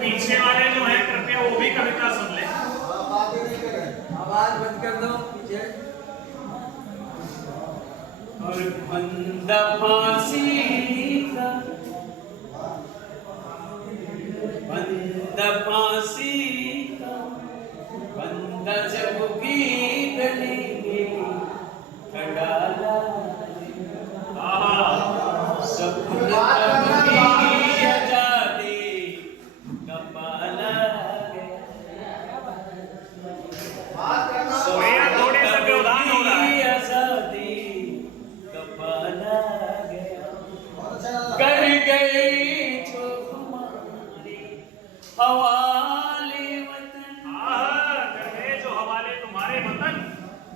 पीछे वाले जो है कृपया वो भी कविता सुन ले। आवाज बंद कर दो पीछे। और बंदा फांसी का, बंदा फांसी का, बंदा जब भी गली में खड़ा सपन तब भी आजादी का पाला भैया थोड़े से व्यवधान हो रहा है। आजादी का पाला कर गई जो हमारी हवाले वतन, कर गए जो हवाले तुम्हारे वतन,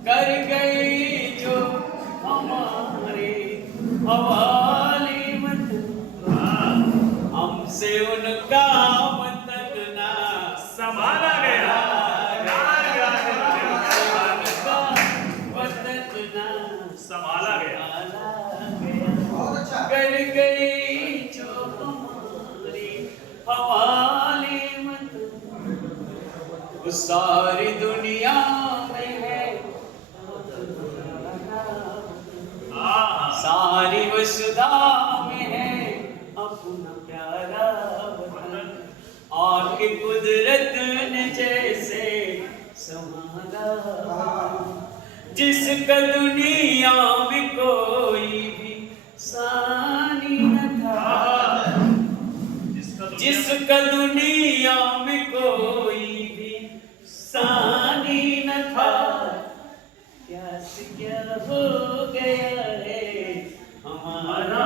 कर गई जो हमारे हवाले वतन, हमसे उनका वतन ना संभाला गया। उनका वतन ना संभाला गया। कर गई जो हमारे हवाले वतन, वो सारी दुनिया में है सारी वसुधा में है अपना प्यारा वतन, आके कुदरत ने जैसे संभाला वतन, जिसका दुनिया में कोई भी सानी न था, जिसका दुनिया में कोई भी सानी न था, क्या से क्या हो गया है हमारा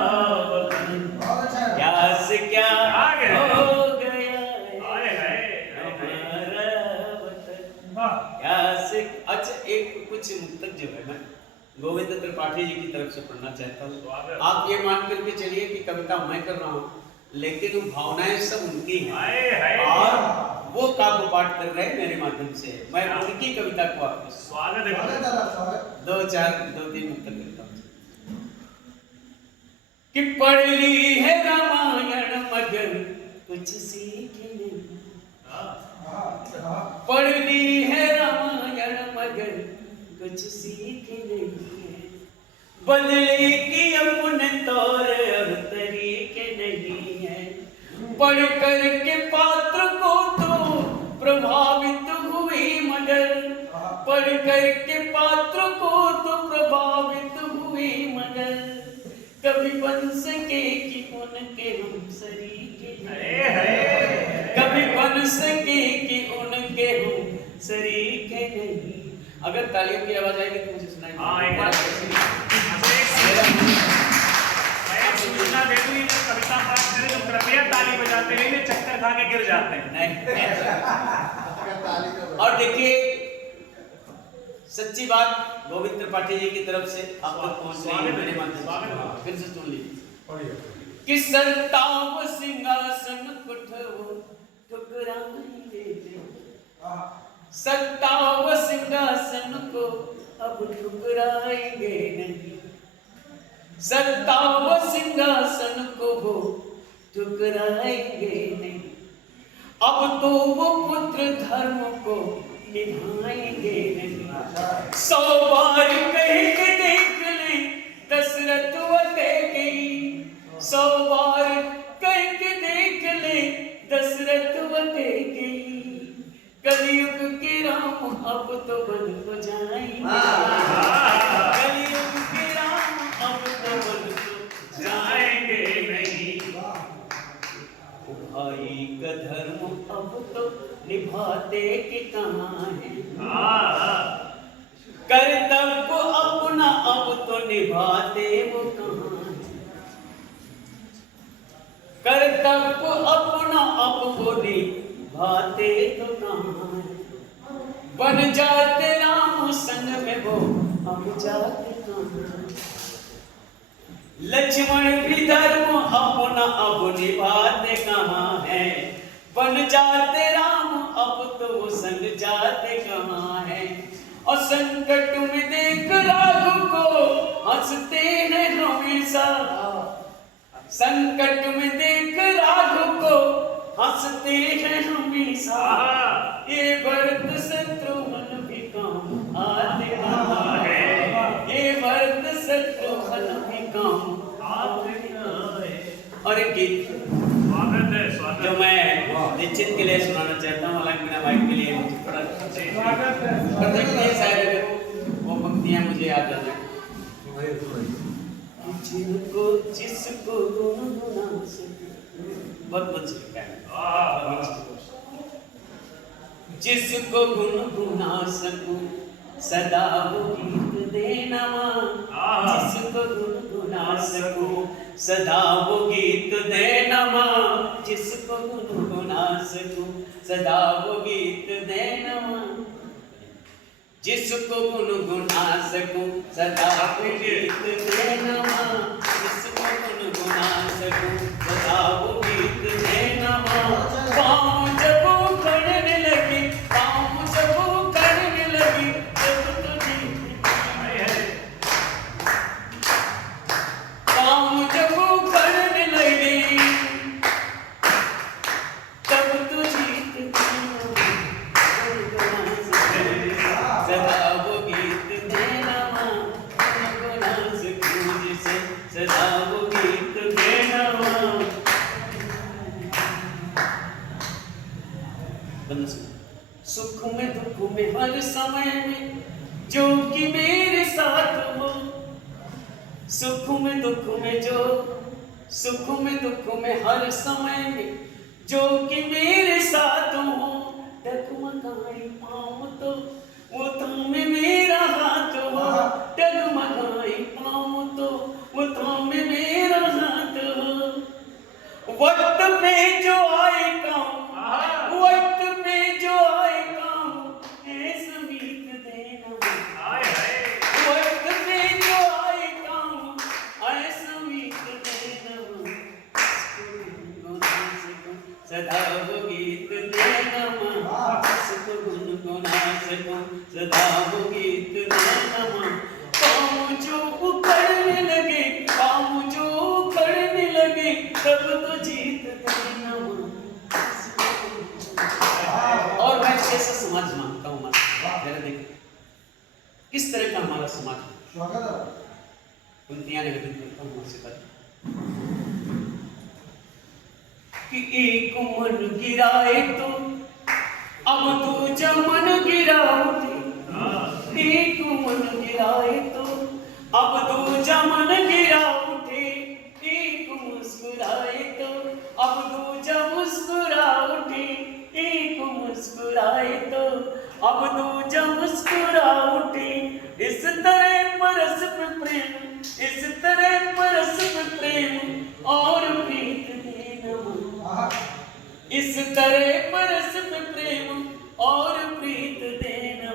वतन, क्या से क्या हो गया है हमारा वतन, क्या से। अच्छा एक कुछ मुक्तक जो है मैं गोविंद त्रिपाठी जी की तरफ से पढ़ना चाहता हूँ। आप ये मान करके चलिए कि कविता मैं कर रहा हूँ, लेकिन वो भावनाएं सब उनकी हैं और वो काव्य पाठ कर रहे हैं मेरे माध्यम से। मैं उनकी कविता को आपको स्वागत है। दो तीन मुक्तक करता हूँ कि पढ़ ली है रामायण मगर कुछ सीखी नहीं, पढ़ ली है रामायण मगर कुछ सीखी नहीं, बदले की अपने तौर और तरीके नहीं है, पढ़ कर के पात्र को तो प्रभावित हुई मगर, पढ़ कर के पात्र को तो प्रभावित हुई मगर, कभी बन सके कि उनके हम सरीके नहीं, कभी बन सके कि उनके हम सरीके नहीं। अगर तालियों की आवाज आएगी तो मुझे सुनाई। हाँ एक बार सूचना दे दूं, ये कविता पाठ करें तो कृपया ताली बजाते रहिए, चक्कर खा के गिर जाते हैं। नहीं और देखिए सच्ची बात गोविंद त्रिपाठी जी की तरफ से आप तक पहुंच रही है मेरे माध्यम से, फिर से सुन लीजिए कि सरताव सिंहासन कुठो ठुकराएंगे, सत्ताव सिंहासन को अब ठुकराएंगे नहीं, सत्ताव सिंहासन को वो ठुकराएंगे नहीं, अब तो वो पुत्र धर्म को निभाएंगे नहीं। 100 बार कह के देख ले दशरथ वते गई, 100 बार कह के देख ले दशरथ वते गई, कलयुग के राम अब तो बन हो जाएंगे, कलयुग के राम अब तो बन हो जाएंगे नहीं, भाई का धर्म अब तो निभाते कि कहाँ है, कर्तव्य अपना अब तो निभाते वो कहाँ है, कर्तव्य अपना अब वो निभाते तो कहाँ है, बन जाते राम संग में वो अब जाते कहाँ है, लक्ष्मण भी धर्म अपना अब निभाते कहाँ है, बन जाते राम अब तो वो संग जाते कहाँ है, और संकट में देख राघव को हंसते हैं हमेशा, संकट में देख राघव को हंसते हैं हमेशा, ये भरत शत्रुघ्न भी काम आते हैं, ये भरत शत्रुघ्न भी काम आते हैं। और एक गीत स्वागत है, स्वागत जो मैं निश्चित के लिए सुनाना चाहता हूँ, हालांकि मेरा भाई के लिए मुझे थोड़ा पर देखिए शायद अगर वो पंक्तियां मुझे याद आ जाए। जिनको जिसको गुनगुना सके, बहुत मन से लिखा है, जिसको गुनगुना सकूं सदा वो गीत देना मां, जिसको गुनगुना सकूं सदा वो गीत देना मां, जिसको गुनगुना सकूं सदा वो गीत देना मां, जिसको गुनगुना सकूं सदा वो गीत देना मां, जिसको गुनगुना सकूं सदा वो गीत देना मां। पाँव जब उखड़ने लगी, पाँव जब उखड़ने लगी, जब तुझे पाँव जब उखड़ने लगी, तब तू जीत सदा वो गीत देना मां, गुनगुना सकूं जिसे सदा वो गीत देना मां। सुख में दुख में हर समय में जो कि मेरे साथ हो, सुख में दुख में जो, सुख में दुख में हर समय में जो कि मेरे साथ हो, डगमगाए पाँव तो वो थामे मेरा हाथ हो, डगमगाए पाँव तो वो थामे मेरा हाथ हो। वक्त पे जो आए काम, वक्त पे जो आए काम, ऐसा मीत देना, वक्त पे जो आए काम, ऐसा मीत देना, सदा वो गीत देना मां, जिसको गुनगुना सकूं सदा वो गीत देना मां। पाँव जो उखड़ने लगे, पाँव जो उखड़ने लगे, तब तो जीत देना मां। और मैं कैसा समाज मांगता हूँ, जरा देखिए किस तरह का हमारा समाज है। कुंतियां निवेदन करता हूँ आपसे पर कि एक मन गिराए तो अब दूजा मन गिरा उठे, एक मन गिराए तो अब दूजा मन गिरा उठे, एक मुस्कुराए तो अब दूजा मुस्कुरा उठे, एक मुस्कुराए तो अब दूजा मुस्कुरा उठे। इस तरह परस्पर प्रेम, इस तरह परस्पर प्रेम और प्रीत देना, इस तरह परस्पर प्रेम और प्रीत देना,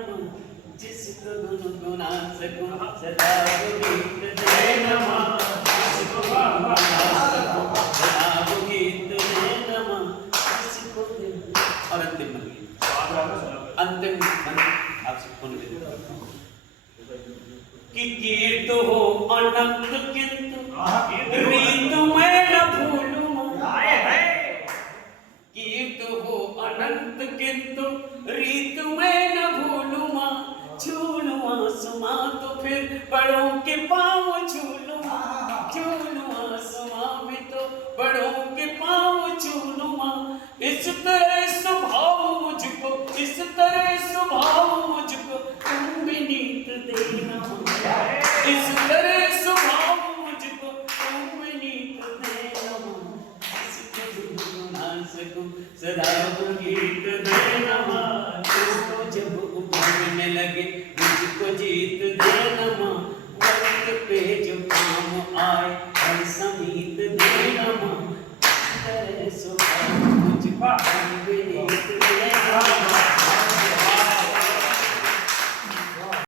जिसको गुनगुना सकूं सदा वो गीत देना, जिसको गुनगुना सकूं सदा वो गीत देना, जिसको। और अंतिम आपसे कौन कि कीर्त हो अनंत किंतु रीत मैं न भूलूं, कीर्त हो अनंत किंतु रीत मैं न भूलूं, छूलूं आसमां तो फिर बड़ों के पाँव छूलूं, छूलूं आसमां भी तो बड़ों के पाँव छूलूं। इस तरह स्वभाव मुझको, इस तरह स्वभाव मुझको तुम भी नीत देना, इस तरह स्वभाव मुझको तुम भी नीत देना, जिसको गुनगुना सकूं सदा वो गीत देना, जिसको जब उभरने लगे मुझको जीत देना।